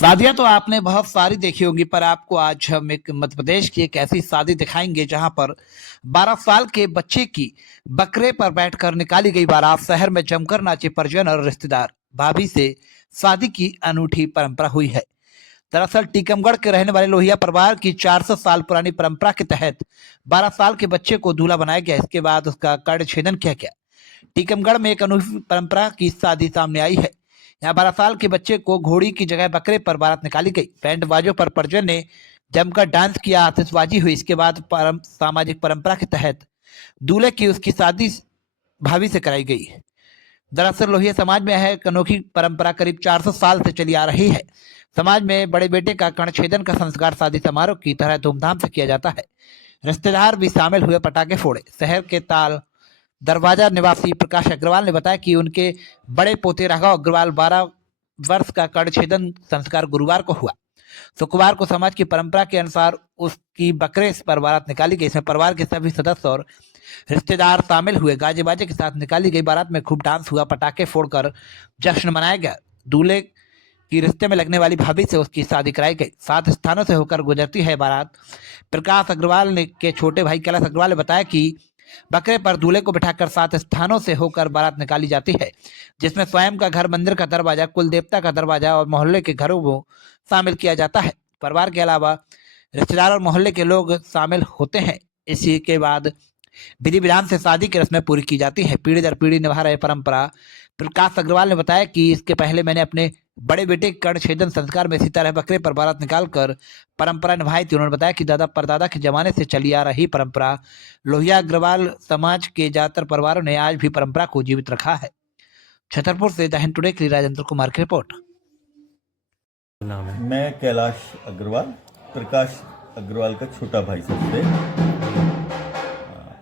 शादियां तो आपने बहुत सारी देखी होंगी, पर आपको आज हम एक मध्य प्रदेश की एक ऐसी शादी दिखाएंगे जहां पर 12 साल के बच्चे की बकरे पर बैठकर निकाली गई बारात। शहर में जमकर नाचे परिजन और रिश्तेदार। भाभी से शादी की अनूठी परंपरा हुई है। दरअसल टीकमगढ़ के रहने वाले लोहिया परिवार की 400 साल पुरानी परंपरा के तहत 12 साल के बच्चे को दूल्हा बनाया गया। इसके बाद उसका कर्ण छेदन किया गया। टीकमगढ़ में एक अनूठी परंपरा की शादी सामने आई है। यहाँ 12 साल के बच्चे को घोड़ी की जगह बकरे पर बारात निकाली गई। बैंड बाजों पर परिजन ने जमकर डांस किया, आतिशबाजी हुई। इसके बाद सामाजिक परंपरा के तहत दूल्हे की उसकी शादी भाभी से कराई गई। दरअसल लोहिया समाज में है एक अनोखी परंपरा करीब 400 साल से चली आ रही है। समाज में बड़े बेटे का कर्णछेदन का संस्कार शादी समारोह की तरह धूमधाम से किया जाता है। रिश्तेदार भी शामिल हुए, पटाखे फोड़े। शहर के ताल दरवाजा निवासी प्रकाश अग्रवाल ने बताया कि उनके बड़े पोते राघव अग्रवाल 12 वर्ष का कर्णछेदन संस्कार गुरुवार को हुआ। शुक्रवार को समाज की परंपरा के अनुसार उसकी बकरे पर बारात निकाली गई। इसमें परिवार के सभी सदस्य और रिश्तेदार शामिल हुए। गाजे बाजे के साथ निकाली गई बारात में खूब डांस हुआ, पटाखे फोड़कर जश्न मनाया गया। दूल्हे की रिश्ते में लगने वाली भाभी से उसकी शादी कराई गई। 7 स्थानों से होकर गुजरती है बारात। प्रकाश अग्रवाल ने के छोटे भाई कैलाश अग्रवाल ने बताया कि बकरे पर दूल्हे को बिठाकर 7 स्थानों से होकर बारात निकाली जाती है, जिसमें स्वयं का घर, मंदिर का दरवाजा, कुल देवता का दरवाजा और मोहल्ले के घरों को शामिल किया जाता है। परिवार के अलावा रिश्तेदार और मोहल्ले के लोग शामिल होते हैं। इसी के बाद विधि विधान से शादी की रस्में पूरी की जाती है। पीढ़ी दर पीढ़ी निभा रहे परंपरा। प्रकाश अग्रवाल ने बताया कि इसके पहले मैंने अपने बड़े बेटे के कर्णछेदन संस्कार में इसी तरह बकरे पर बारात निकालकर परंपरा निभाई थी। उन्होंने बताया कि दादा परदादा के जमाने से चली आ रही परंपरा लोहिया अग्रवाल समाज के ज्यादातर परिवारों ने आज भी परंपरा को जीवित रखा है। छतरपुर से द हिंद टुडे के लिए राजेंद्र कुमार की रिपोर्ट। नाम है? मैं कैलाश अग्रवाल, प्रकाश अग्रवाल का छोटा भाई सबसे।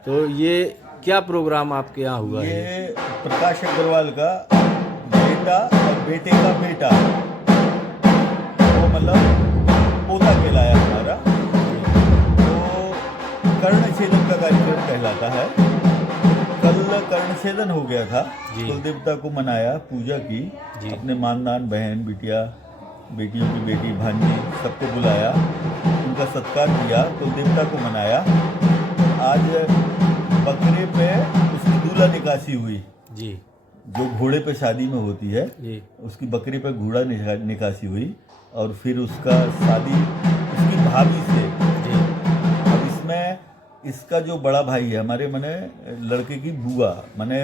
तो ये क्या प्रोग्राम आपके यहाँ हुआ है? ये प्रकाश अग्रवाल का बेटा और बेटे का बेटा, वो मतलब पोता कहलाया हमारा। तो कर्णछेदन का कार्यक्रम कहलाता है। कल कर्णछेदन हो गया था। कुल देवता को मनाया, पूजा की, अपने मानदान बहन, बिटिया, बेटियों की बेटी, भांजी, सबको बुलाया, उनका सत्कार किया, कुल देवता को मनाया। आज बकरे पे उसकी दूल्हा निकासी हुई जी, जो घोड़े पे शादी में होती है जी। उसकी बकरे पे घोड़ा निकासी हुई और फिर उसका शादी उसकी भाभी से जी। अब इसमें इसका जो बड़ा भाई है, हमारे मने लड़के की बुआ, मने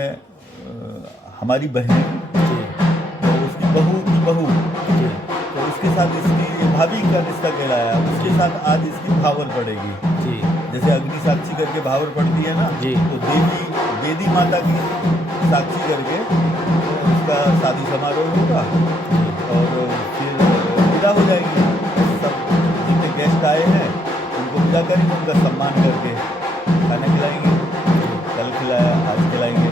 हमारी बहन, तो उसकी बहू की बहू, तो उसके साथ इसकी भाभी का रिश्ता कहलाया। उसके साथ आज इसकी भावर पड़ेगी जी। जैसे अग्नि साक्षी करके भावर पड़ती है ना, तो देवी माता की साक्षी करके उसका शादी समारोह होगा और फिर विदा हो जाएगी। सब जितने गेस्ट आए हैं उनको विदा करेंगे, उनका सम्मान करके खाना खिलाएंगे। कल खिलाया, आज खिलाएंगे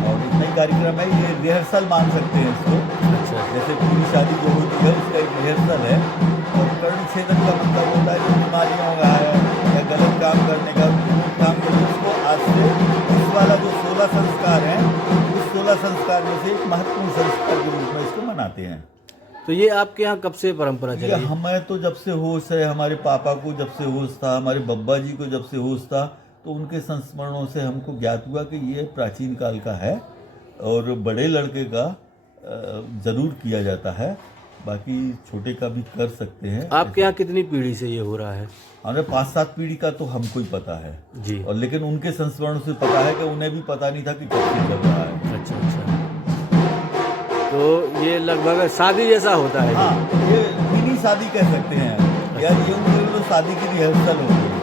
और इतना ही कार्यक्रम है। ये रिहर्सल मान सकते हैं इसको। अच्छा। जैसे पूरी शादी जो होती है उसका एक रिहर्सल है। और कर्णछेदन का मतलब होता है जो बीमारियों का है या गलत काम करने का, काम करने उसको आज से इस वाला जो 16 संस्कार हैं, उस 16 संस्कार में से एक महत्वपूर्ण संस्कार के रूप में इसको मनाते हैं। तो ये आपके यहाँ कब से परंपरा चली? हमें तो जब से होश है, हमारे पापा को जब से होश था, हमारे बब्बा जी को जब से होश था, तो उनके संस्मरणों से हमको ज्ञात हुआ कि ये प्राचीन काल का है और बड़े लड़के का जरूर किया जाता है, बाकी छोटे का भी कर सकते हैं। आपके यहाँ कितनी पीढ़ी से ये हो रहा है? हमें 5-7 पीढ़ी का तो हमको ही पता है जी। और लेकिन उनके संस्मरणों से पता है कि उन्हें भी पता नहीं था कि कब से चल रहा है। अच्छा अच्छा। तो ये लगभग शादी जैसा होता है? हाँ, ये मिनी शादी कह सकते हैं। यार ये उनके लिए तो शादी की रिहर्सल होगी।